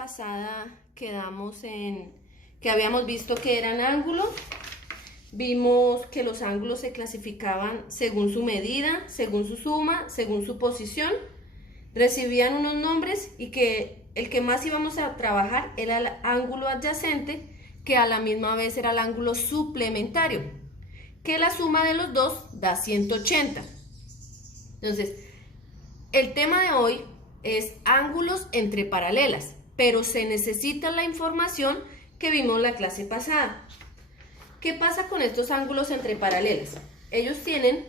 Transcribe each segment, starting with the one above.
pasada quedamos en que habíamos visto que eran ángulos. Vimos que los ángulos se clasificaban según su medida, según su suma, según su posición. Recibían unos nombres y que el que más íbamos a trabajar era el ángulo adyacente, que a la misma vez era el ángulo suplementario, que la suma de los dos da 180. Entonces, el tema de hoy es ángulos entre paralelas, pero se necesita la información que vimos la clase pasada. ¿Qué pasa con estos ángulos entre paralelas? Ellos tienen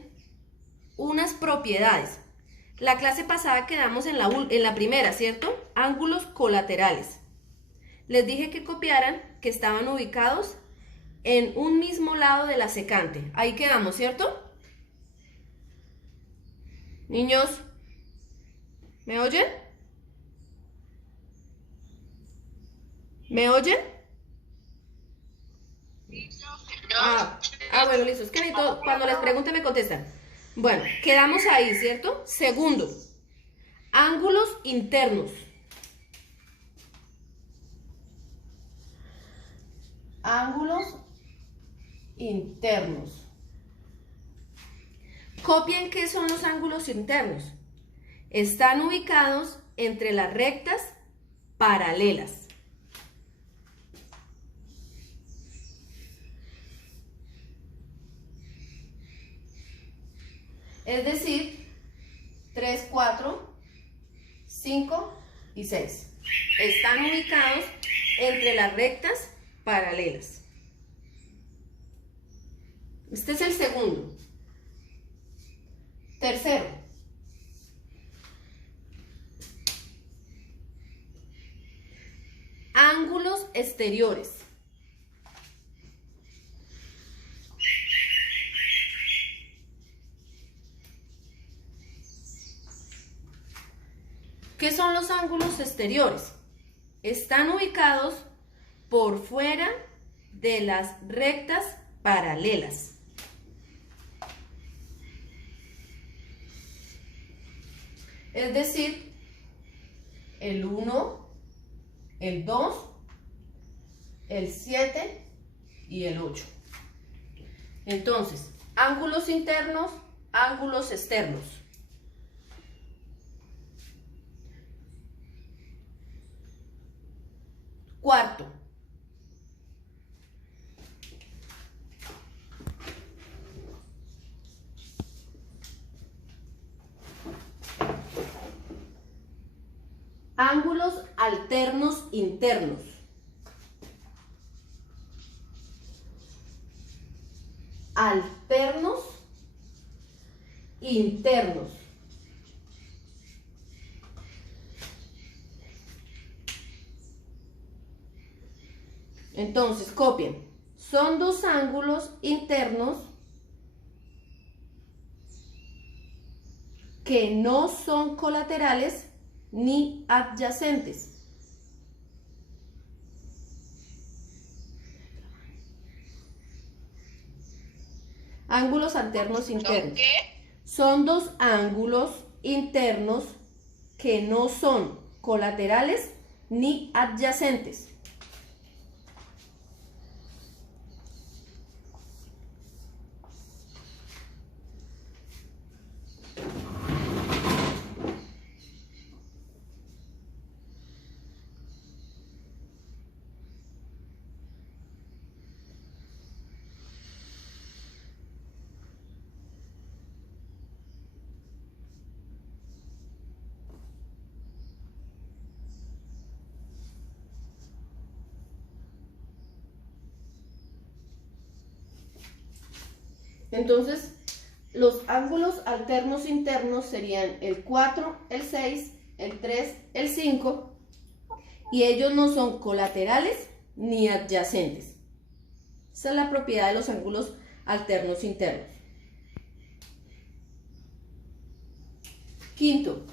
unas propiedades. La clase pasada quedamos en la primera, ¿cierto? Ángulos colaterales. Les dije que copiaran que estaban ubicados en un mismo lado de la secante. Ahí quedamos, ¿cierto? Niños, ¿me oyen? ¿Me oyen? Bueno, listo. Es que necesito, cuando les pregunte me contestan. Bueno, quedamos ahí, ¿cierto? Segundo, ángulos internos. Ángulos internos. Copien qué son los ángulos internos. Están ubicados entre las rectas paralelas. Es decir, 3, 4, 5 y 6. Están ubicados entre las rectas paralelas. Este es el segundo. Tercero. Ángulos exteriores. ¿Qué son los ángulos exteriores? Están ubicados por fuera de las rectas paralelas. Es decir, el 1, el 2, el 7 y el 8. Entonces, ángulos internos, ángulos externos. Cuarto, ángulos alternos internos. Alternos internos. Entonces, copien. Son dos ángulos internos que no son colaterales ni adyacentes. Ángulos alternos internos. Son dos ángulos internos que no son colaterales ni adyacentes. Entonces, los ángulos alternos internos serían el 4, el 6, el 3, el 5, y ellos no son colaterales ni adyacentes. Esa es la propiedad de los ángulos alternos internos. Quinto,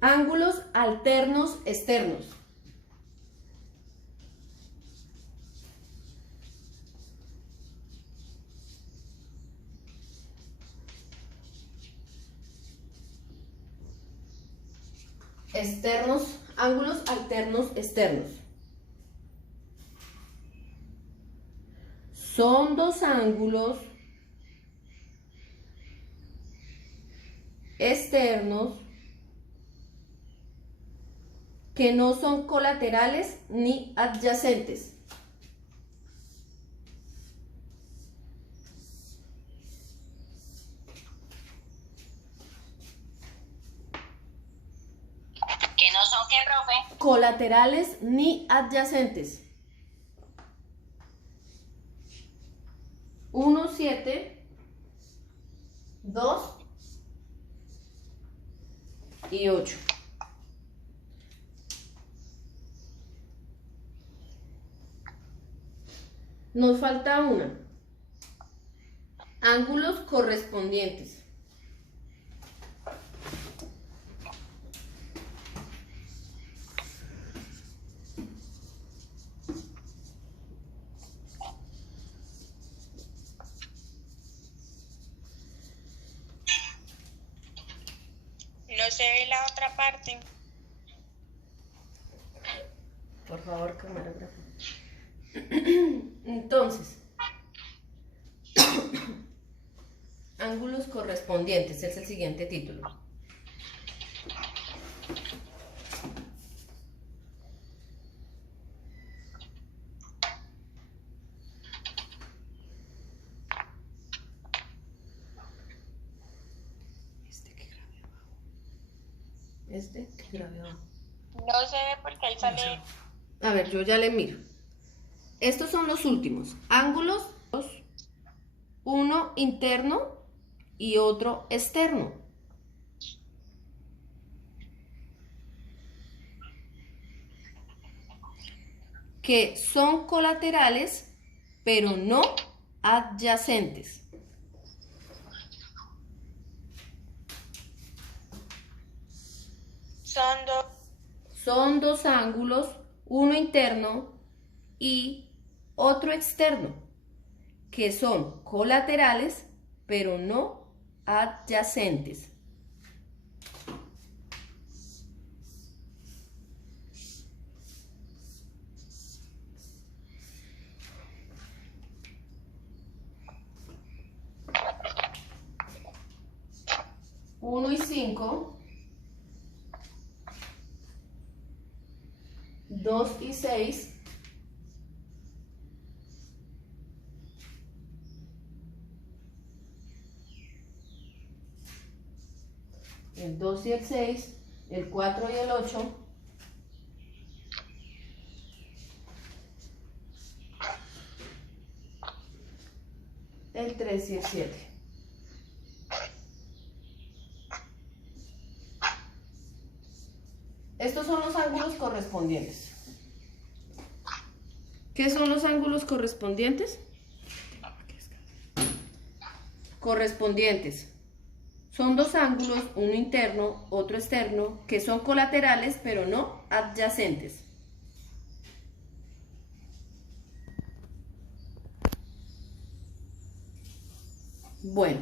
ángulos alternos externos. externos, ángulos alternos externos. Son dos ángulos externos que no son colaterales ni adyacentes. ¿Que no son qué, profe? Colaterales ni adyacentes. 1, 7, 2 y 8. Nos falta una. Ángulos correspondientes. No se ve la otra parte. Por favor, camarógrafo. Entonces, ángulos correspondientes es el siguiente título. Este que grabé abajo. No se ve porque ahí sale. A ver, yo ya le miro. Estos son los últimos. Ángulos, uno interno y otro externo. Que son colaterales, pero no adyacentes. Son dos ángulos, uno interno y otro externo, que son colaterales, pero no adyacentes. Uno y 5, 2 y 6, el 2 y el 6, el 4 y el 8, el 3 y el 7. Estos son los ángulos correspondientes. ¿Qué son los ángulos correspondientes? Correspondientes. Son dos ángulos, uno interno, otro externo, que son colaterales, pero no adyacentes. Bueno.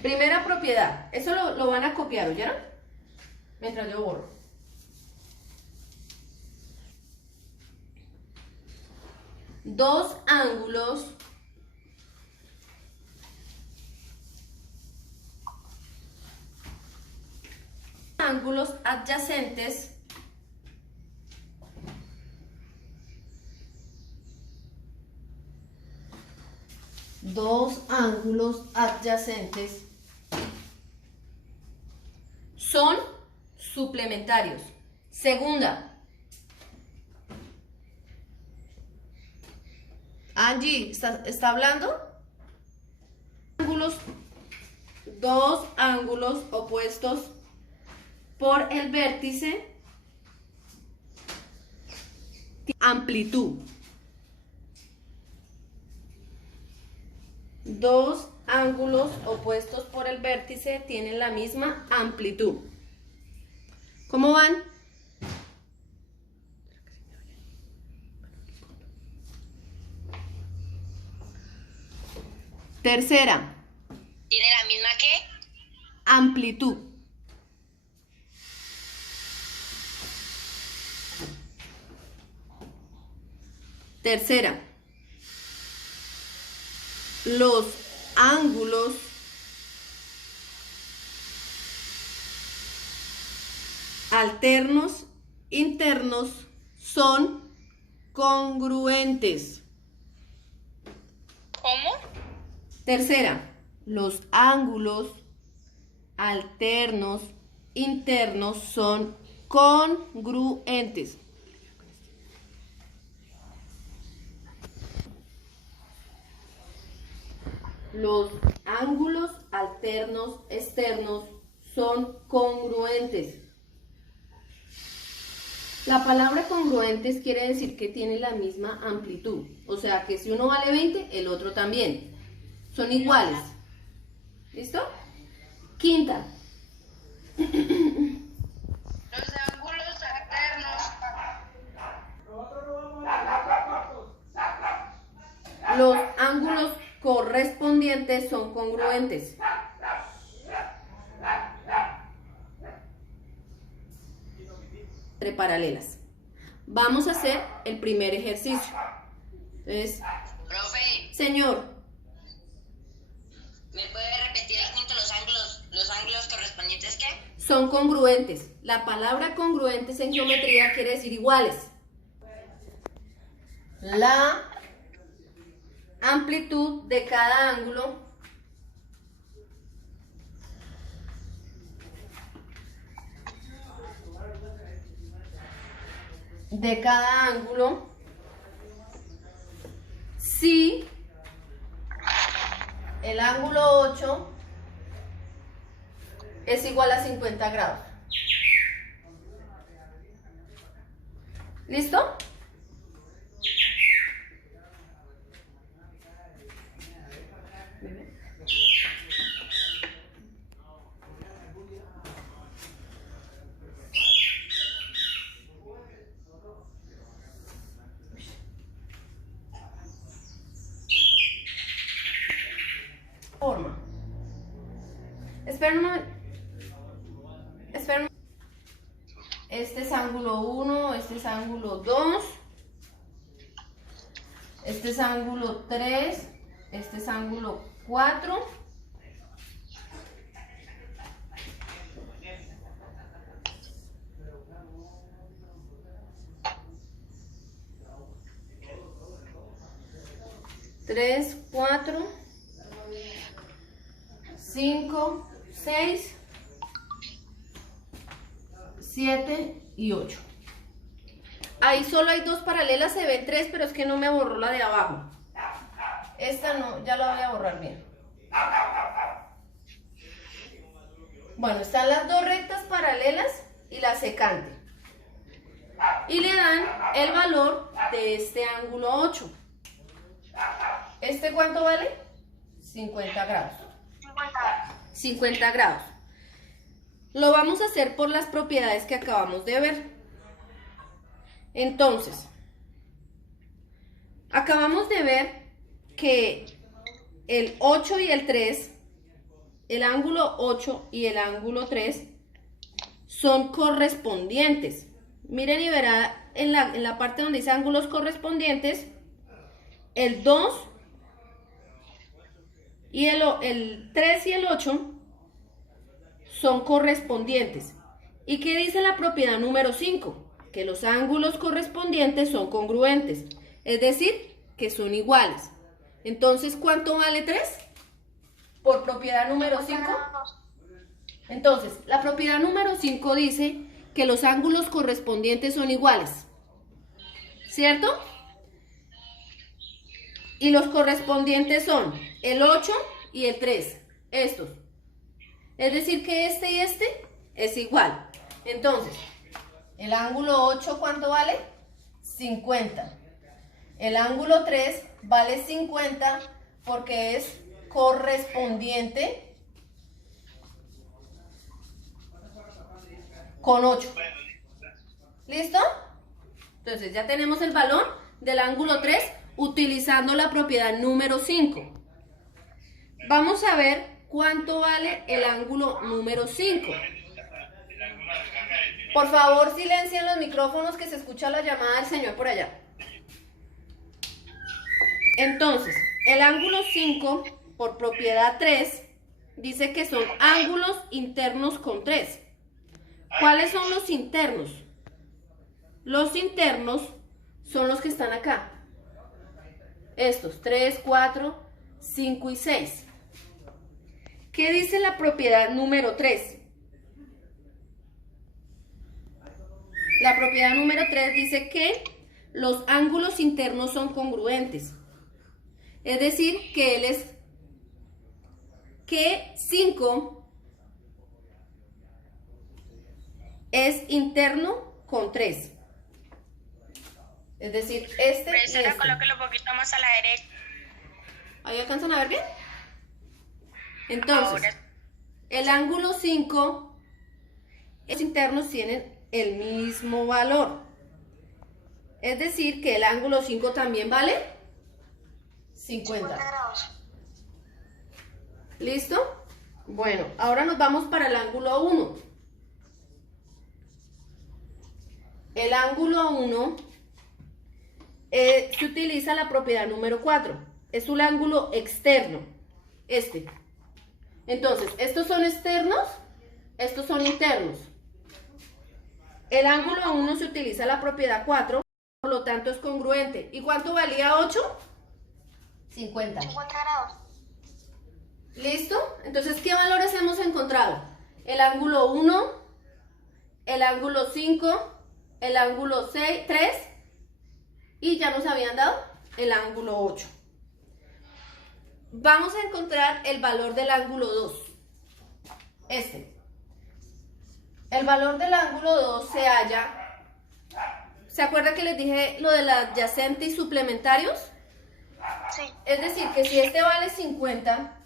Primera propiedad. Eso lo van a copiar, ¿oyeron? Mientras yo borro. Dos ángulos adyacentes son suplementarios. Segunda. Angie, ¿está hablando? Dos ángulos opuestos por el vértice, amplitud. Dos ángulos opuestos por el vértice tienen la misma amplitud. ¿Cómo van? Tercera. ¿Tiene la misma qué? amplitud. Tercera, los ángulos alternos internos son congruentes. ¿Cómo? Tercera, los ángulos alternos internos son congruentes. Los ángulos alternos externos son congruentes. La palabra congruentes quiere decir que tiene la misma amplitud. O sea que si uno vale 20, el otro también. Son iguales. ¿Listo? Quinta. Los ángulos alternos. Los ángulos correspondientes son congruentes. Entre paralelas. Vamos a hacer el primer ejercicio. Entonces, Profe, señor, ¿me puede repetir el punto los ángulos correspondientes qué? son congruentes. La palabra congruentes en geometría quiere decir iguales. La amplitud de cada ángulo si el ángulo 8 es igual a 50 grados. ¿Listo? Forma. Espera un momento. Este es ángulo 1, este es ángulo 2, este es ángulo 3, este es ángulo 4. Tres, 4, 5, 6, 7 y 8. Ahí solo hay dos paralelas, se ven tres, pero es que no me borró la de abajo. Esta no, ya la voy a borrar bien. Bueno, están las dos rectas paralelas y la secante. Y le dan el valor de este ángulo 8. ¿Este cuánto vale? 50 grados. 50 grados. Lo vamos a hacer por las propiedades que acabamos de ver. Entonces, acabamos de ver que el 8 y el 3, el ángulo 8 y el ángulo 3 son correspondientes. Miren y verá en la parte donde dice ángulos correspondientes, el 2 y el 3 y el 8 son correspondientes. ¿Y qué dice la propiedad número 5? Que los ángulos correspondientes son congruentes, es decir, que son iguales. Entonces, ¿cuánto vale 3? Por propiedad número 5. Entonces, la propiedad número 5 dice que los ángulos correspondientes son iguales, ¿cierto? Y los correspondientes son el 8 y el 3, estos. Es decir que este y este es igual. Entonces, el ángulo 8, ¿cuánto vale? 50. El ángulo 3 vale 50 porque es correspondiente con 8. ¿Listo? Entonces ya tenemos el valor del ángulo 3 utilizando la propiedad número 5. Vamos a ver ¿cuánto vale el ángulo número 5? Por favor, silencien los micrófonos que se escucha la llamada del señor por allá. Entonces, el ángulo 5 por propiedad 3 dice que son ángulos internos con 3. ¿Cuáles son los internos? Los internos son los que están acá. Estos, 3, 4, 5 y 6. ¿Qué dice la propiedad número 3? La propiedad número 3 dice que los ángulos internos son congruentes. Es decir, que 5 es interno con 3. Es decir, este y este. Colóquelo un poquito más a la derecha. ¿Ahí alcanzan a ver bien? Entonces, el ángulo 5, los internos tienen el mismo valor. Es decir, que el ángulo 5 también vale 50 grados. ¿Listo? Bueno, ahora nos vamos para el ángulo 1. El ángulo 1 se utiliza la propiedad número 4. Es un ángulo externo. Este. Entonces, estos son externos, estos son internos. El ángulo 1 se utiliza la propiedad 4, por lo tanto es congruente. ¿Y cuánto valía 8? 50. 50 grados. ¿Listo? Entonces, ¿qué valores hemos encontrado? El ángulo 1, el ángulo 5, el ángulo 6, 3 y ya nos habían dado el ángulo 8. Vamos a encontrar el valor del ángulo 2. Este. El valor del ángulo 2 se halla. ¿Se acuerda que les dije lo del adyacente y suplementarios? Sí. Es decir, que si este vale 50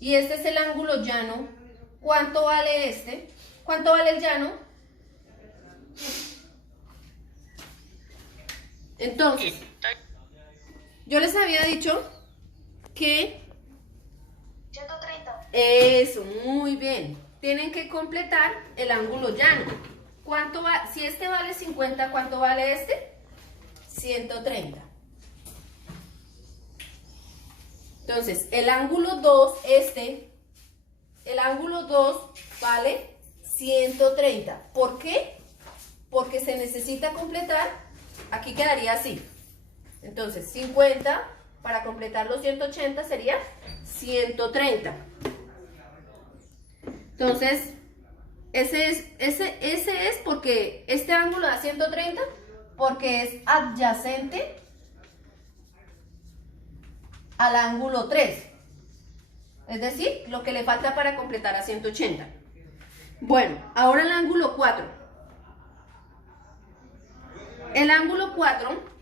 y este es el ángulo llano, ¿cuánto vale este? ¿Cuánto vale el llano? Entonces, yo les había dicho que 130. Eso, muy bien. Tienen que completar el ángulo llano. ¿Cuánto va? Si este vale 50, ¿cuánto vale este? 130. Entonces, el ángulo 2, el ángulo 2 vale 130. ¿Por qué? Porque se necesita completar, aquí quedaría así. Entonces, 50 para completar los 180 sería 130. Entonces, ese es porque este ángulo da 130 porque es adyacente al ángulo 3. Es decir, lo que le falta para completar a 180. Bueno, ahora el ángulo 4. El ángulo 4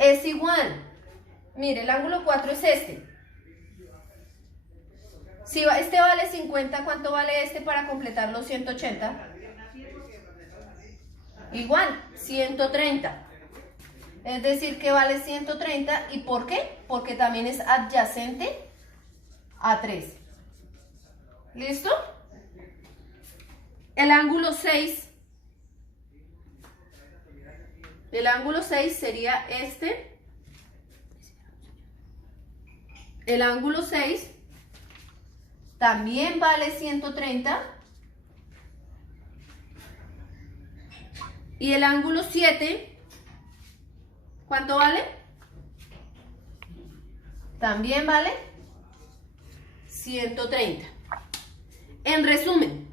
es igual. Mire, el ángulo 4 es este. Si este vale 50, ¿cuánto vale este para completar los 180? Igual, 130. Es decir, que vale 130. ¿Y por qué? Porque también es adyacente a 3. ¿Listo? El ángulo 6. El ángulo 6 sería este. El ángulo 6 también vale 130. Y el ángulo 7, ¿cuánto vale? También vale 130. En resumen,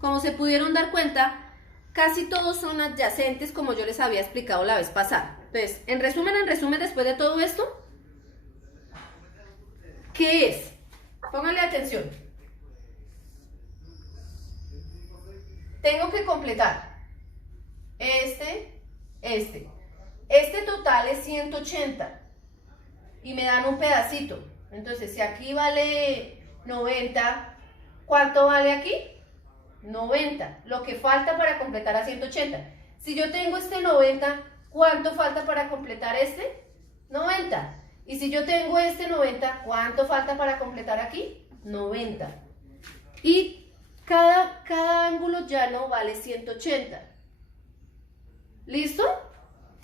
como se pudieron dar cuenta, casi todos son adyacentes como yo les había explicado la vez pasada. Entonces, en resumen, después de todo esto, ¿qué es? Pónganle atención. Tengo que completar este total es 180 y me dan un pedacito. Entonces, si aquí vale 90, ¿cuánto vale aquí? 90, lo que falta para completar a 180. Si yo tengo este 90, ¿cuánto falta para completar este? 90. Y si yo tengo este 90, ¿cuánto falta para completar aquí? 90. Y cada ángulo llano vale 180. ¿Listo?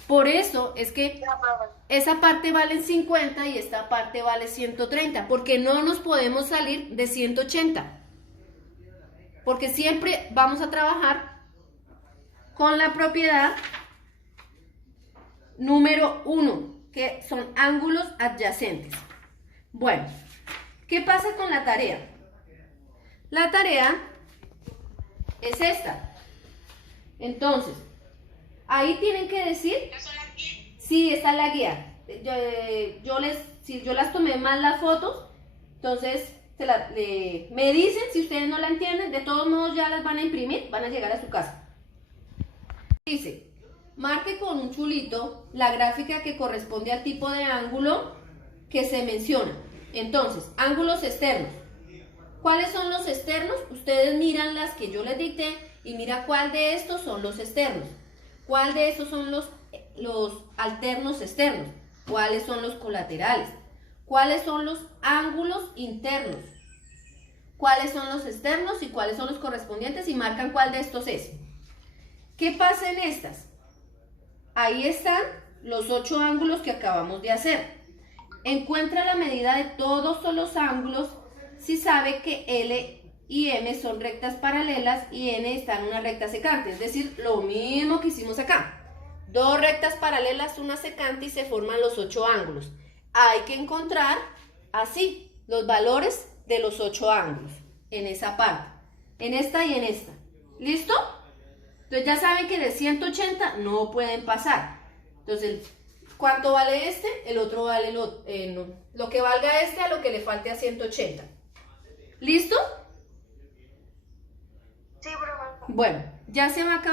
Por eso es que Ya, profe. esa parte vale 50 y esta parte vale 130, porque no nos podemos salir de 180. Porque siempre vamos a trabajar con la propiedad número 1, que son ángulos adyacentes. Bueno, ¿qué pasa con la tarea? La tarea es esta. Entonces, ahí tienen que decir, ¿Ya son las 10? sí, esta es la guía. Si yo las tomé mal las fotos, entonces me dicen si ustedes no la entienden, de todos modos ya las van a imprimir, van a llegar a su casa. Dice, marque con un chulito la gráfica que corresponde al tipo de ángulo que se menciona. Entonces, ángulos externos. ¿Cuáles son los externos? Ustedes miran las que yo les dicté y mira cuál de estos son los externos. ¿Cuál de estos son los alternos externos? ¿Cuáles son los colaterales? ¿Cuáles son los ángulos internos? ¿Cuáles son los externos y cuáles son los correspondientes? Y marcan cuál de estos es. ¿Qué pasa en estas? Ahí están los 8 ángulos que acabamos de hacer. Encuentra la medida de todos los ángulos si sabe que L y M son rectas paralelas y N está en una recta secante. Es decir, lo mismo que hicimos acá. 2 rectas paralelas, una secante y se forman los 8 ángulos. Hay que encontrar así los valores de los 8 ángulos en esa parte. En esta y en esta. ¿Listo? Entonces ya saben que de 180 no pueden pasar. Entonces, ¿cuánto vale este? El otro vale lo que valga este a lo que le falte a 180. ¿Listo? Sí, profe. Bueno, ya se va a acabar.